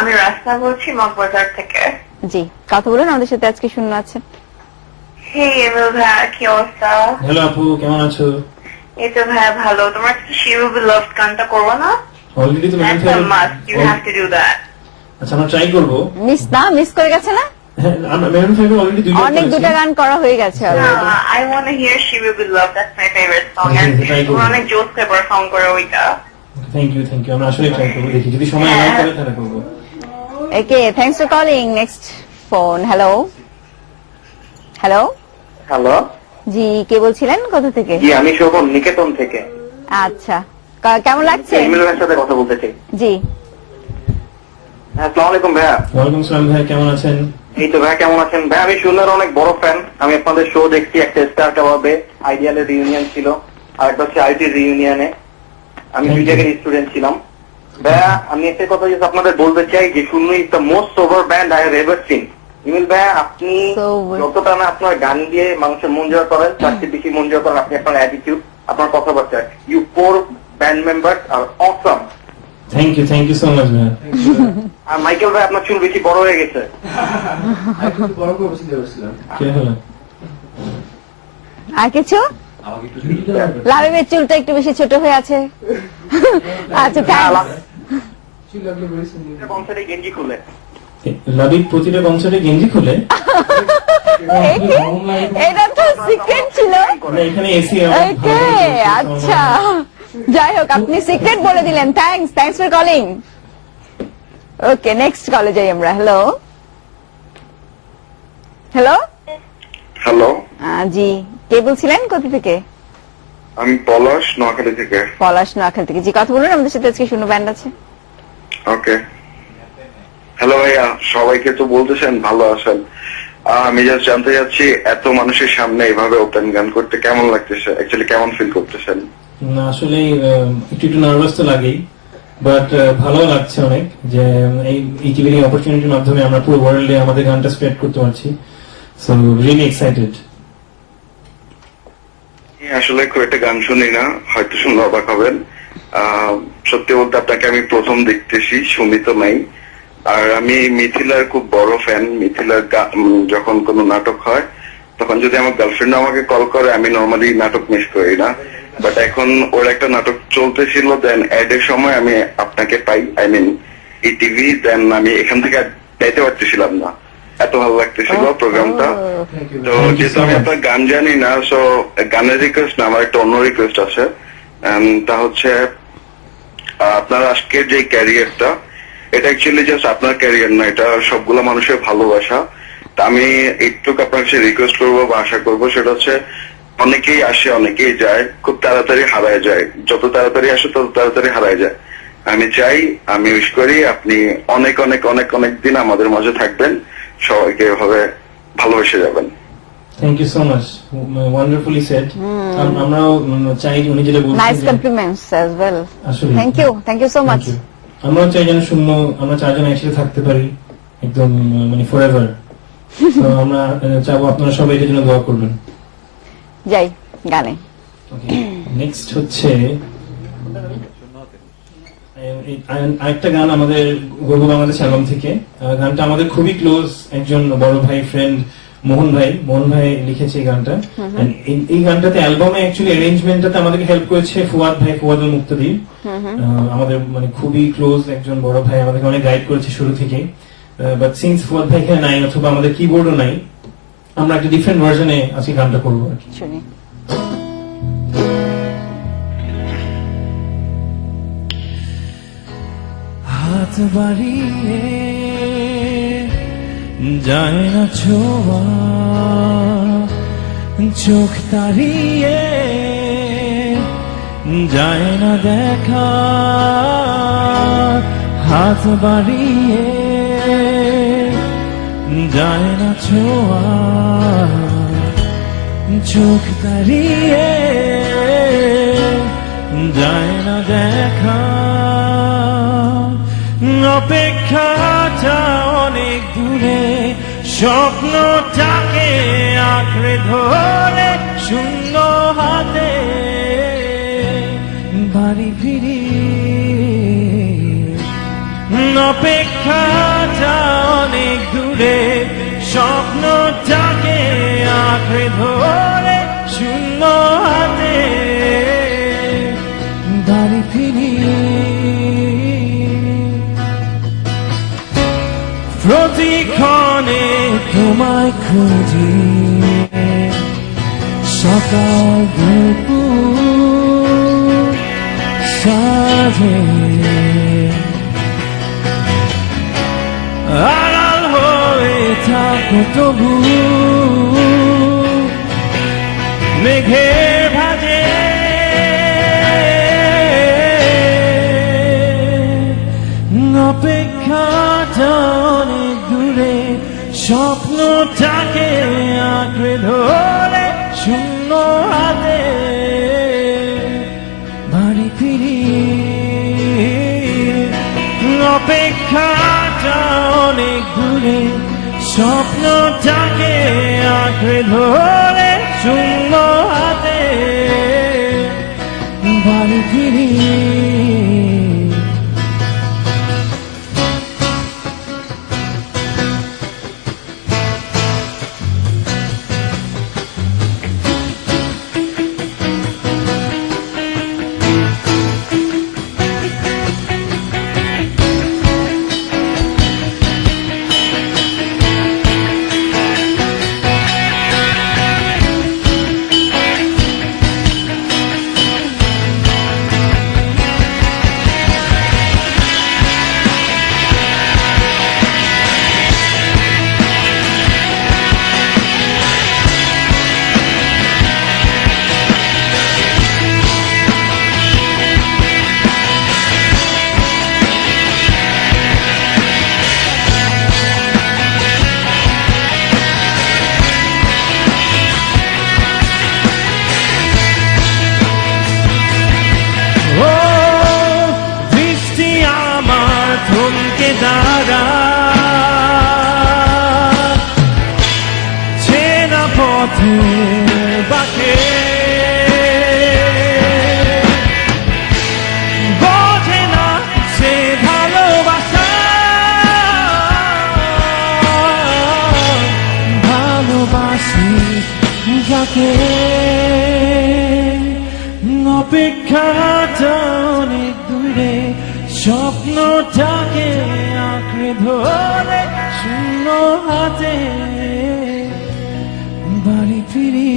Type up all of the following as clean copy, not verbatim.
আমি রাস্তা বলছি মগবাজার থেকে। জি, কথা বলুন, আমাদের সাথে আজকে শূন্য আছে। হে এমএল ভাইয়া, কি অবস্থা? হ্যালো আপু, কেমন আছো? এই তো ভাইয়া ভালো। তোমার কি শি উইল বি লাভড গানটা করবো না? অলরেডি তো That's a must. You have to do that. আচ্ছা, আমরা ট্রাই করব। মিস করে গেছে না? হ্যাঁ, আমরা মেরুন ফাইভে অলরেডি অনেক দুটা গান করা হয়ে গেছে already. I want to hear She Will Be Loved. That's my favorite song. Okay, And try করবো। তোমরা অনেক জোস করে পারফর্ম করো ওইটা। Thank you. আমরা আসলে ট্রাই করব, দেখি যদি সময় হয় তাহলে তাহলে করব। Okay, thanks for calling. Next phone. Hello. Hello, জি, কে বলছিলেন, কোথা থেকে? জি আমি শোভন, নিকেতন থেকে। আচ্ছা, কেমন লাগছে? ইমরান ভাইয়ের সাথে কথা বলতে চাই। জি, আসসালামু আলাইকুম ভাইয়া। ওয়ালাইকুম আসসালাম ভাই, কেমন আছেন? এই তো ভাইয়া, কেমন আছেন? ভাইয়া আমি শূন্যের অনেক বড় ফ্যান। আমি আপনাদের শো দেখছি, একটা স্টার কাবাবে আইডিয়ালের রিউনিয়ন ছিল, আর একটা হচ্ছে আইটির রিউনিয়নে। আমি দুই জায়গায় স্টুডেন্ট ছিলাম। ভাইয়া আমি একটা কথা just আপনাদের বলতে চাই যে Shunno is the most sober band I have ever seen. Emil ভাইয়া, আপনি Sober. যতটা না আপনার গান দিয়ে মানুষের মন জয় করেন, তার চেয়ে বেশি মন জয় করেন আপনি আপনার অ্যাটিটিউড, আপনার কথাবার্তা। You four band members are awesome. Thank you so much ভাই। আর মাইকেল ভাই, আপনার চুল বেশি বড় হয়ে গেছে। কে হলো? আর কিছু? লাবিবের চুলটা একটু বেশি ছোট হয়ে আছে। আচ্ছা, থ্যাঙ্কস। কনসার্টে গেঞ্জি খুলে লাবিব প্রতিটা কনসার্টে গেঞ্জি খুলে? এটা তো সিক্রেট ছিল। না, এখানে এসি। ওকে, আচ্ছা, যাই হোক, আপনি সিক্রেট বলে দিলেন। Thanks for calling. Okay, next কলে যাই আমরা। হ্যালো। হ্যালো, জি, কে বলছিলেন, কোথা থেকে? আমি পলাশ, নোয়াখালী থেকে। পলাশ, নোয়াখালী থেকে। জি, কথা বলুন, আমাদের সাথে আজকে শূন্য ব্যান্ড আছে। ওকে, হ্যালো ভাইয়া, সবাইকে তো বলতেছেন ভালো আছেন। আমি জাস্ট জানতে চাচ্ছি এত মানুষের সামনে এভাবে ওপেন গান করতে কেমন লাগতেছে, অ্যাকচুয়ালি কেমন ফিল করতেছেন? না, আসলে একটু নার্ভাস তো লাগেই, বাট ভালো লাগছে অনেক যে এই টিভির অপরচুনিটির মাধ্যমে আমরা পুরো ওয়ার্ল্ডে আমাদের গানটা স্প্রেড করতে পারছি। So really excited. আসলে খুব একটা গান শুনি না, হয়তো শুনলে অবাক হবেন। সত্যি বলতে আপনাকে আমি প্রথম দেখতেছি, শুনি তো নাই। আর আমি মিথিলার খুব বড় ফ্যান। মিথিলার যখন কোনো নাটক হয় তখন যদি আমার গার্লফ্রেন্ড আমাকে কল করে, আমি নর্মালি নাটক মিস করি না। বাট এখন ওর একটা নাটক চলতেছিল, দেন অ্যাড এর সময় আমি আপনাকে পাই, আই মিন এই টিভি, দেন আমি এখান থেকে যাইতে পারতেছিলাম না, এত ভালো লাগতেছিল প্রোগ্রামটা। তো যেহেতু আমি আপনার গান জানি না, সো গানের রিকোয়েস্ট না, আমার একটা অন্য রিকোয়েস্ট আছে। তা হচ্ছে আপনার আজকের যে ক্যারিয়ারটা, এটা অ্যাকচুয়ালি জাস্ট আপনার ক্যারিয়ার না, এটা সবগুলো মানুষের ভালোবাসা। তা আমি একটু আপনার কাছে রিকোয়েস্ট করবো বা আশা করবো, সেটা হচ্ছে অনেকেই আসে অনেকেই যায়, খুব তাড়াতাড়ি হারায় যায়। যত তাড়াতাড়ি আসে তত তাড়াতাড়ি হারায় যায়। আমি চাই, আমি উইশ করি আপনি অনেক অনেক অনেক অনেক দিন আমাদের মাঝে থাকবেন, সবাইকে এভাবে ভালোবেসে যাবেন। Thank you so much, wonderfully said. আমরাও চাই উনি যেটা বলছেন, নাইস কমপ্লিমেন্টস অ্যাজ ওয়েল। আসলে থ্যাংক ইউ সো মাচ। আমরাও চাই যেন শূন্য আমরা চারজন একসাথে থাকতে পারি একদম, মানে ফরএভার। তো আমরা চাবো আপনারা সবাই এর জন্য দোয়া করবেন। যাই গানে। নেক্সট হচ্ছে আরেকটা গান আমাদের গর্ব বাংলাদেশ অ্যালবাম থেকে। গানটা আমাদের খুবই ক্লোজ একজন বড় ভাই, ফ্রেন্ড মোহন ভাই লিখেছে এই গানটা। এই গানটাতে অ্যালবামে অ্যাকচুয়ালি অ্যারেঞ্জমেন্টটাতে আমাদেরকে হেল্প করেছে ফুয়াদুল মুক্তাদির। আমাদের মানে খুবই ক্লোজ একজন বড় ভাই, আমাদেরকে অনেক গাইড করেছে শুরু থেকে। বাট সিন্স ফুয়াদ ভাই এখানে নাই, অথবা আমাদের কিবোর্ডও নাই, আমরা একটা ডিফারেন্ট ভার্জনে আজকে গানটা করবো আর কি। শুনি। হাত বাড়িয়ে যায় না ছোঁয়া, চোখ তাড়িয়ে যায় না দেখা, হাত বাড়িয়ে যায় না ছোঁয়া, চোখ তাড়িয়ে যায় না দেখা। অপেক্ষাটা অনেক দূরে, স্বপ্নটাকে আঁকড়ে ধরে শূন্য হাতে বাড়ি ফিরি, অপেক্ষাটা অনেক দূরে স্বপ্নটাকে আঁকড়ে ধরে শূন্য হাতে বাড়ি ফিরি প্রতিক্ষণে তোমায় খুঁজি সকাল দুপুর সাঁঝে আড়াল হয়ে থাকো তবু মেঘের ভাজে অপেক্ষাটা অনেক দূরে স্বপ্নটাকে আঁকড়ে ধরে শূন্য হাতে বাড়ি ফিরি অপেক্ষাটা অনেক দূরে স্বপ্নটাকে আঁকড়ে ধরে শূন্য হাতে বাড়ি ফিরি ও দৃষ্টি আমার থমকে দাঁড়া চেনা পথে বাকে বোঝে না সে ভালোবাসা ভালোবাসি যাকে অপেক্ষাটা অনেক দূরে স্বপ্নটাকে আঁকড়ে ধরে শূন্য হাতে বাড়ি ফিরি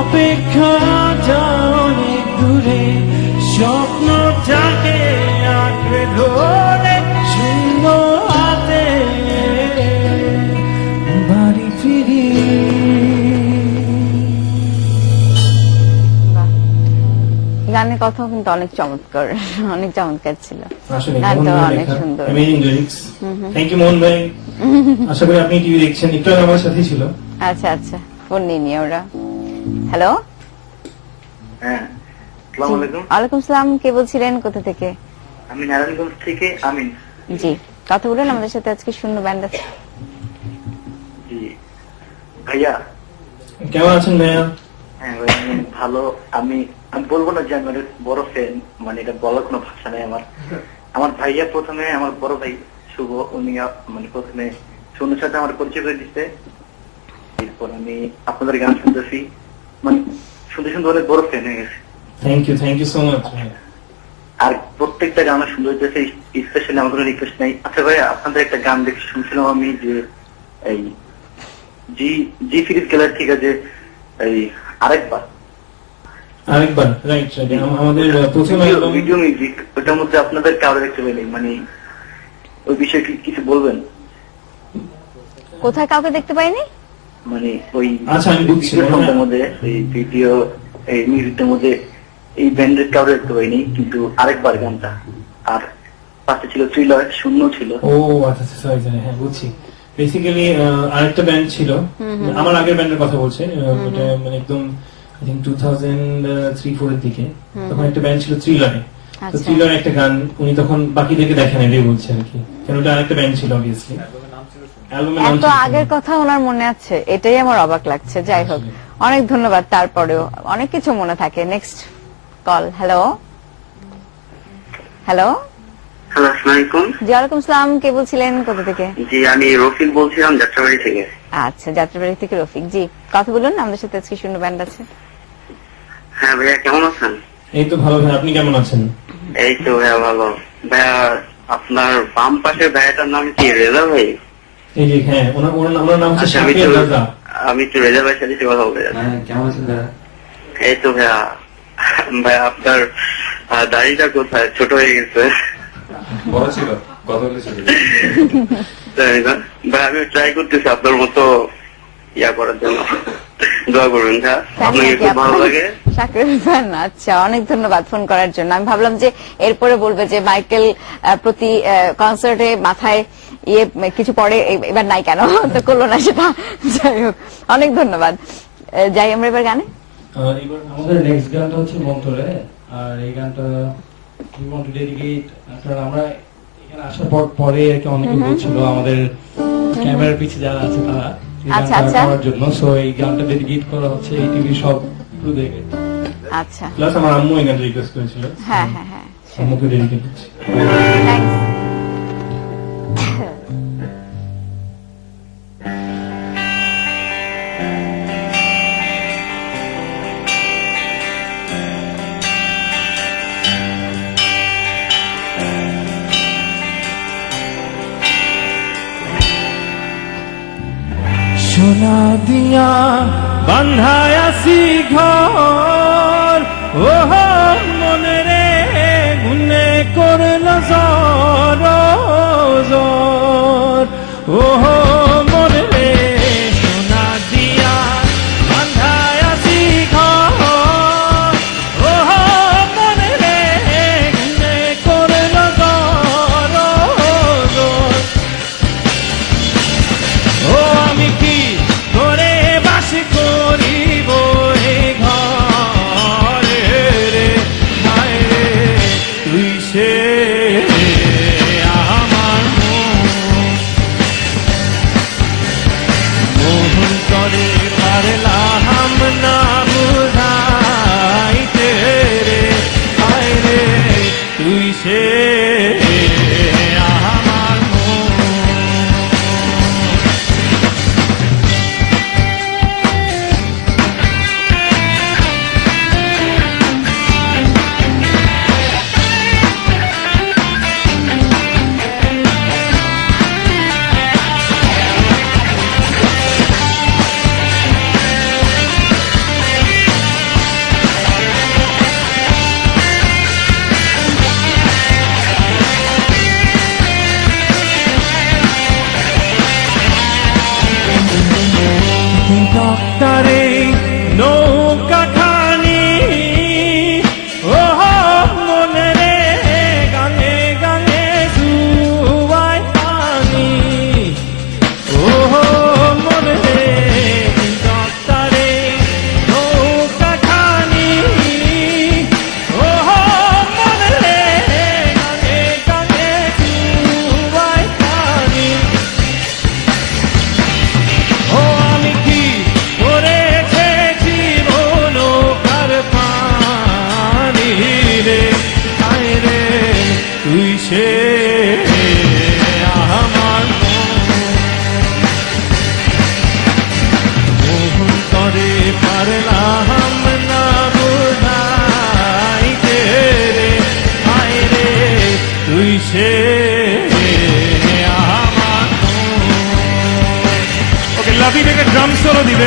অপেক্ষাটা অনেক দূরে স্বপ্নটাকে আঁকড়ে ধরে শূন্য হাতে বাড়ি ফিরি গানের কথাও কিন্তু অনেক চমৎকার, অনেক চমৎকার ছিল। আসলে গানটা মোহন ভাই অনেক লেখা সুন্দর। Amazing lyrics. থ্যাংক ইউ মোহন ভাই। আশা করি আপনি টিভি দেখছেন, একটু আগে আমার সাথেই ছিল। আচ্ছা আচ্ছা, ফোন নিয়ে ওরা। হ্যালো, হ্যাঁ, আসসালামু আলাইকুম। ওয়ালাইকুম সালাম, কে বলছিলেন, কোথা থেকে? আমি নারায়ণগঞ্জ থেকে আমিন। জি, কথা বলেন আমাদের সাথে, আজকে শূন্য ব্যান্ড আছে। জি ভাইয়া। কেমন আছেন ভাইয়া? হ্যাঁ ভাই, আমি ভালো। আমি বলবো না যে আমি অনেক বড় ফ্যান, মানে এটা বলার কোনো ভাষা নেই আমার। আমার ভাইয়া প্রথমে, আমার বড় ভাই শুভ, উনি মানে প্রথমে সোনুর সাথে আমার পরিচয় করে দিচ্ছে। এরপর আমি আপনাদের গান শুনতেছি, মানে শুনতে শুনতে অনেক বড় ফ্যান হয়ে গেছে। Thank you so much. আর প্রত্যেকটা গান সুন্দর হইতেছে, স্পেশালি আমার কোনো রিকোয়েস্ট নাই। আচ্ছা ভাইয়া, আপনাদের একটা গান দেখে শুনছিলাম আমি, যে এই জি ফিরিজ গেলার, ঠিক আছে, এই আরেকবার রাইট, আমাদের প্রথম অ্যালবাম ভিডিও মিউজিক, ওটার মধ্যে আপনাদের কারো দেখতে পাইনি, মানে ওই বিষয়ে কিছু বলবেন? কোথায় কাউকে দেখতে পাইনি? মানে ওই আচ্ছা, আমি বুঝছি। ভিডিওর মধ্যে, এই ভিডিও, এই মিউজিকটার মধ্যে এই ব্যান্ডের কারো দেখতে পাইনি, কিন্তু আরেকবার গানটা, আর পাশে ছিল থ্রিলার, শূন্য ছিল। ও আচ্ছা, সরি, হ্যাঁ বুঝছি। বেসিক্যালি আরেকটা ব্যান্ড ছিল, আমার আগের ব্যান্ডের কথা বলছে, ওটা মানে একদম আই থিংক 2003-04 এর দিকে, তখন একটা ব্যান্ড ছিল থ্রিলারে। তো থ্রিলার একটা গান উনি তখন বাকিদেরকে দেখেন, এটাই বলছে আর কি, কারণ ওটা আরেকটা ব্যান্ড ছিল অবভিয়াসলি। এত আগের কথা ওনার মনে আছে, এটাই আমার অবাক লাগছে। যাই হোক, অনেক ধন্যবাদ, তারপরেও অনেক কিছু মনে থাকে। Next call. Hello, hello, hello, আসসালামু আলাইকুম। জি ওয়ালাইকুম সালাম, কে বলছিলেন, কোথা থেকে? জি, আমি রফিক বলছিলাম যাত্রাবাড়ি থেকে। আচ্ছা, যাত্রাবাড়ি থেকে রফিক। জি, কথা বলুন, আমাদের সাথে আজকে শূন্য ব্যান্ড আছে। হ্যাঁ ভাইয়া, কেমন আছেন? এই তো ভালো ভাই, আপনি কেমন আছেন? এই তো ভাইয়া ভালো। ভাইয়া, আপনার বাম পাশের ভাইয়াটার নাম কি, রেজা ভাই? এই যে হ্যাঁ, ওনার নাম হচ্ছে আচ্ছা, শাকির রাজা। আমি তো রেজা ভাইয়ের সাথে কথা বলতে যাচ্ছি। কেমন আছেন দাদা? এই তো ভাইয়া। ভাইয়া, আপনার দাড়িটা কোথায়, ছোট হয়ে গেছে? বড় ছিল, কত বলে ছিল? জানি না ভাই, আমি ট্রাই করতেছি আপনার মতো ইয়া করার জন্য। দোয়া করবেন ভাইয়া, আপনাকে খুব ভালো লাগে। শাকির খান, আচ্ছা, অনেক ধন্যবাদ ফোন করার জন্য। আমি ভাবলাম যে এরপরে বলবে যে মাইকেল প্রতি কনসার্টে মাথায় ইয়ে কিছু পড়ে, এবার নাই কেন, তো করলো না সেটা। যাই হোক, অনেক ধন্যবাদ। যাই আমরা এবার গানে। এবার আমাদের নেক্সট গানটা হচ্ছে মন্তরে। আর এই গানটা we want to dedicate, কারণ আমরা এখানে আসার পরে আর কি অনেকে বলছিল আমাদের ক্যামেরার পিছে যারা আছে তারা এই আচ্ছা, গানটা আচ্ছা। করার জন্য। সো এই গানটা ডেডিকেট করা হচ্ছে এই টিভি সব ক্রুদেরকে। আচ্ছা, প্লাস আমার আম্মু এই গানটা রিকোয়েস্ট করেছিল, হ্যাঁ হ্যাঁ হ্যাঁ, আম্মুকে ডেডিকেট করছি। থ্যাংকস। সোনা দিয়া বান্ধায় আসি ঘর, ও মনে রে গুনে করল জর জর, ও মনে রে সোনা দিয়া বান্ধায় আসি ঘর, ও মনে রে গুনে করল জর জর। ও আমি কি করে বাস করিব এই ঘরে রে, হায় রে তুই সে আমার মোহন করে পারলাম না বুঝাইতে রে, হায় রে তুই সে আমার মন। ডক্টরে নৌকা খানি, ও মনে রে গানে গানে জুয়াই পানি, ও মনে রে ডক্টরে নৌকা খানি, ও মনে রে গানে গানে জুয়াই পানি। ও আমি কি করেছে জীবন কার পানি রে, হায় রে তুই সে আমার মোহন করে পারলাম না বুঝাইতে রে, হায় রে তুই সে আমার। ওকে, লাভি থেকে ড্রাম সোলো দিবে।